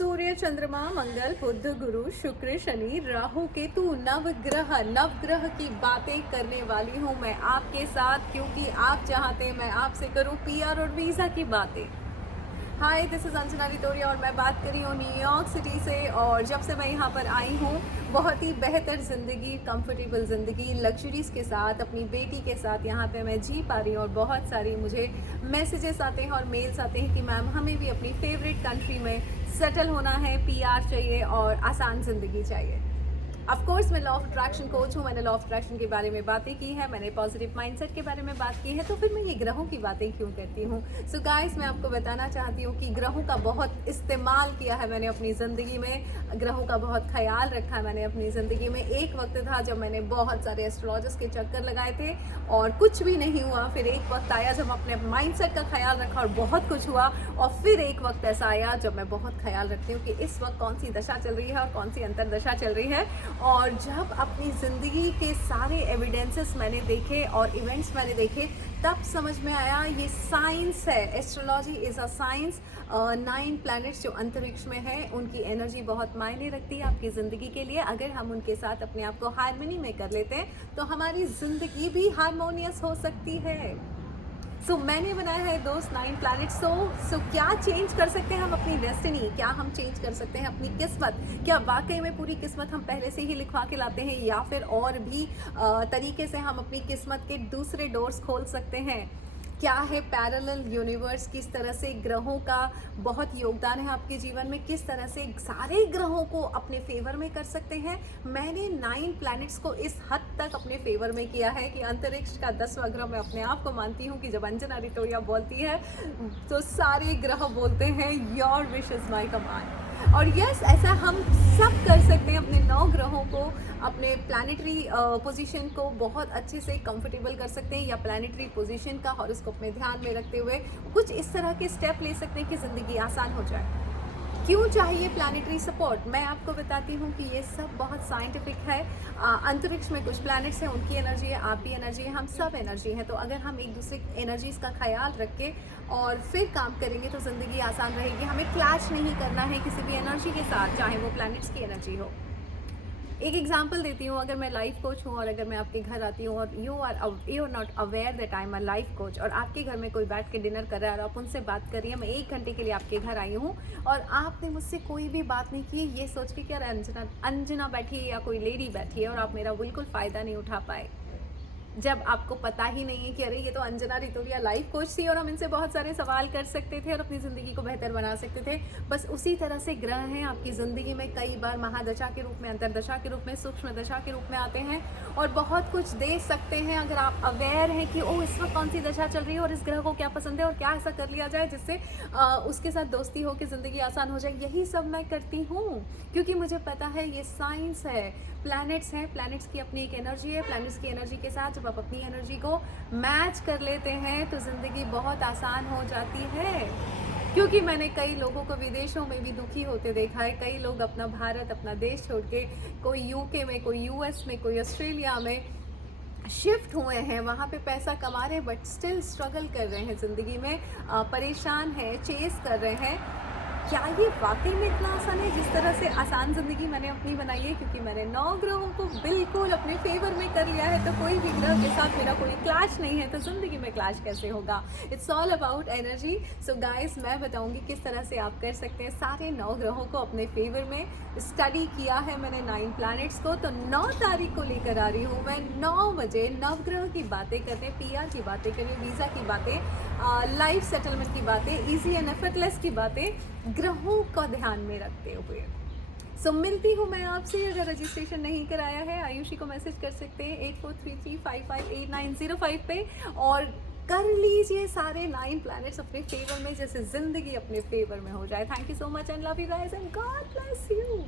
सूर्य, चंद्रमा, मंगल, बुध, गुरु, शुक्र, शनि, राहु, केतु, नवग्रह की बातें करने वाली हूँ मैं आपके साथ, क्योंकि आप चाहते मैं आपसे करूँ पीआर और वीज़ा की बातें। हाय, दिस इज़ अंजना रितोरिया और मैं बात कर रही हूँ न्यूयॉर्क सिटी से। और जब से मैं यहाँ पर आई हूँ, बहुत ही बेहतर ज़िंदगी, कंफर्टेबल ज़िंदगी, लग्जरीज़ के साथ, अपनी बेटी के साथ यहाँ पे मैं जी पा रही हूँ। और बहुत सारी मुझे मैसेजेस आते हैं और मेल्स आते हैं कि मैम हमें भी अपनी फेवरेट कंट्री में सेटल होना है, पीआर चाहिए और आसान ज़िंदगी चाहिए। ऑफ कोर्स मैं लॉ ऑफ अट्रैक्शन कोच हूँ, मैंने लॉ ऑफ अट्रैक्शन के बारे में बातें की है, मैंने पॉजिटिव माइंडसेट के बारे में बात की है, तो फिर मैं ये ग्रहों की बातें क्यों करती हूँ। सो गाइस, मैं आपको बताना चाहती हूँ कि ग्रहों का बहुत इस्तेमाल किया है मैंने अपनी ज़िंदगी में, ग्रहों का बहुत ख्याल रखा है मैंने अपनी ज़िंदगी में। एक वक्त था जब मैंने बहुत सारे एस्ट्रोलॉजर्स के चक्कर लगाए थे और कुछ भी नहीं हुआ। फिर एक वक्त आया जब अपने माइंडसेट का ख्याल रखा और बहुत कुछ हुआ। और फिर एक वक्त ऐसा आया जब मैं बहुत ख्याल रखती हूँ कि इस वक्त कौन सी दशा चल रही है और कौन सी अंतर दशा चल रही है। और जब अपनी ज़िंदगी के सारे एविडेंसेस मैंने देखे और इवेंट्स मैंने देखे, तब समझ में आया ये साइंस है। Astrology is a science. 9 planets जो अंतरिक्ष में है, उनकी एनर्जी बहुत मायने रखती है आपकी ज़िंदगी के लिए। अगर हम उनके साथ अपने आप को हारमोनी में कर लेते हैं तो हमारी ज़िंदगी भी हारमोनियस हो सकती है। सो मैंने बनाया है दोस्त 9 प्लैनेट। सो क्या चेंज कर सकते हैं हम अपनी डेस्टिनी? क्या हम चेंज कर सकते हैं अपनी किस्मत? क्या वाकई में पूरी किस्मत हम पहले से ही लिखवा के लाते हैं, या फिर और भी तरीके से हम अपनी किस्मत के दूसरे डोर्स खोल सकते हैं? क्या है पैरेलल यूनिवर्स? किस तरह से ग्रहों का बहुत योगदान है आपके जीवन में? किस तरह से सारे ग्रहों को अपने फेवर में कर सकते हैं? मैंने 9 प्लैनेट्स को इस हद तक अपने फेवर में किया है कि अंतरिक्ष का 10वां ग्रह मैं अपने आप को मानती हूँ कि जब अंजना रितोरिया बोलती है तो सारे ग्रह बोलते हैं your wish is my command. और यस, ऐसा हम सब कर सकते हैं। अपने 9 ग्रहों को, अपने प्लानिटरी पोजीशन को बहुत अच्छे से कंफर्टेबल कर सकते हैं, या प्लानिटरी पोजीशन का हॉरोस्कोप में ध्यान में रखते हुए कुछ इस तरह के स्टेप ले सकते हैं कि ज़िंदगी आसान हो जाए। क्यों चाहिए प्लानिटरी सपोर्ट? मैं आपको बताती हूँ कि ये सब बहुत साइंटिफिक है। अंतरिक्ष में कुछ प्लैनेट्स हैं, उनकी एनर्जी है, आप भी एनर्जी है, हम सब एनर्जी हैं। तो अगर हम एक दूसरे एनर्जीज़ का ख्याल रख के और फिर काम करेंगे तो ज़िंदगी आसान रहेगी। हमें क्लैश नहीं करना है किसी भी एनर्जी के साथ, चाहे वो प्लैनेट्स की एनर्जी हो। एक एग्जांपल देती हूँ, अगर मैं लाइफ कोच हूँ और अगर मैं आपके घर आती हूँ और you are not aware that I am a life coach, और आपके घर में कोई बैठ के डिनर कर रहा है और आप उनसे बात कर रही हैं, मैं 1 घंटे के लिए आपके घर आई हूँ और आपने मुझसे कोई भी बात नहीं की, ये सोच के कि यार अंजना बैठी है या कोई लेडी बैठी है और आप मेरा बिल्कुल फ़ायदा नहीं उठा पाए, जब आपको पता ही नहीं है कि अरे ये तो अंजना रितोरिया लाइफ कोच थी और हम इनसे बहुत सारे सवाल कर सकते थे और अपनी ज़िंदगी को बेहतर बना सकते थे। बस उसी तरह से ग्रह हैं आपकी ज़िंदगी में, कई बार महादशा के रूप में, अंतरदशा के रूप में, सूक्ष्म दशा के रूप में आते हैं और बहुत कुछ दे सकते हैं अगर आप अवेयर हैं कि ओह, इस वक्त कौन सी दशा चल रही है और इस ग्रह को क्या पसंद है और क्या ऐसा कर लिया जाए जिससे उसके साथ दोस्ती हो कि ज़िंदगी आसान हो जाए। यही सब मैं करती हूँ क्योंकि मुझे पता है ये साइंस है। प्लैनेट्स हैं, प्लैनेट्स की अपनी एक एनर्जी है, प्लैनेट्स की एनर्जी के साथ जब आप अपनी एनर्जी को मैच कर लेते हैं तो ज़िंदगी बहुत आसान हो जाती है। क्योंकि मैंने कई लोगों को विदेशों में भी दुखी होते देखा है। कई लोग अपना भारत, अपना देश छोड़ के कोई यूके में, कोई यूएस में, कोई ऑस्ट्रेलिया में शिफ्ट हुए हैं, वहाँ पे पैसा कमा रहे हैं बट स्टिल स्ट्रगल कर रहे हैं ज़िंदगी में, परेशान हैं, चेस कर रहे हैं। क्या ये वाकई में इतना आसान है जिस तरह से आसान ज़िंदगी मैंने अपनी बनाई है? क्योंकि मैंने 9 ग्रहों को बिल्कुल अपने फेवर में कर लिया है, तो कोई भी ग्रह के साथ मेरा कोई क्लैश नहीं है, तो ज़िंदगी में क्लैश कैसे होगा? It's all about energy. So guys, मैं बताऊंगी किस तरह से आप कर सकते हैं सारे 9 ग्रहों को अपने फेवर में। स्टडी किया है मैंने 9 प्लैनेट्स को, तो 9 तारीख को लेकर आ रही हूँ मैं 9 बजे नवग्रह की बातें करने, पीआर की बातें करने, वीज़ा की बातें, लाइफ सेटलमेंट की बातें, ईजी एंड एफर्टलेस की बातें, ग्रहों का ध्यान में रखते हुए। सो मिलती हूँ मैं आपसे। अगर रजिस्ट्रेशन नहीं कराया है, आयुषी को मैसेज कर सकते हैं 8433558905 पे और कर लीजिए सारे 9 प्लैनेट्स अपने फेवर में, जैसे ज़िंदगी अपने फेवर में हो जाए। Thank you so much and love you guys and God bless you.